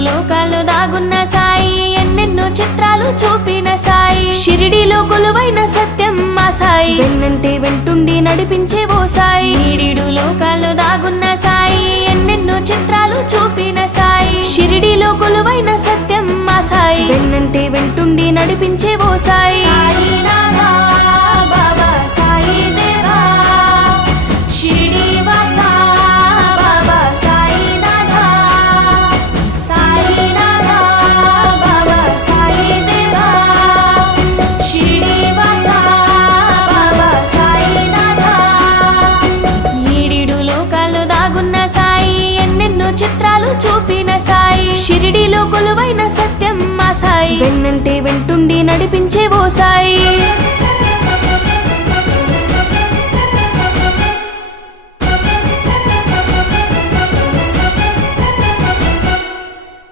లోకాల్లో దాగున్న సాయి ఎన్నెన్నో చిత్రాలు చూపిన సాయి షిరిడిలో కొలువైన సత్యం మా సాయి వెన్నంటే వెంటుండి నడిపించే ఓ సాయి ఈడిడు లోకాల్లో దాగున్న సాయి ఎన్నెన్నో చిత్రాలు చూపిన సాయి షిరిడిలో కొలువైన సత్యం మా సాయి వెన్నంటే వెంటుండి నడిపించే ఓ సాయి చిత్రాలు చూపిన సాయి షిరిడిలో కొలువైన సత్యం మా సాయి వెన్నంటే వెంటుండి నడిపించే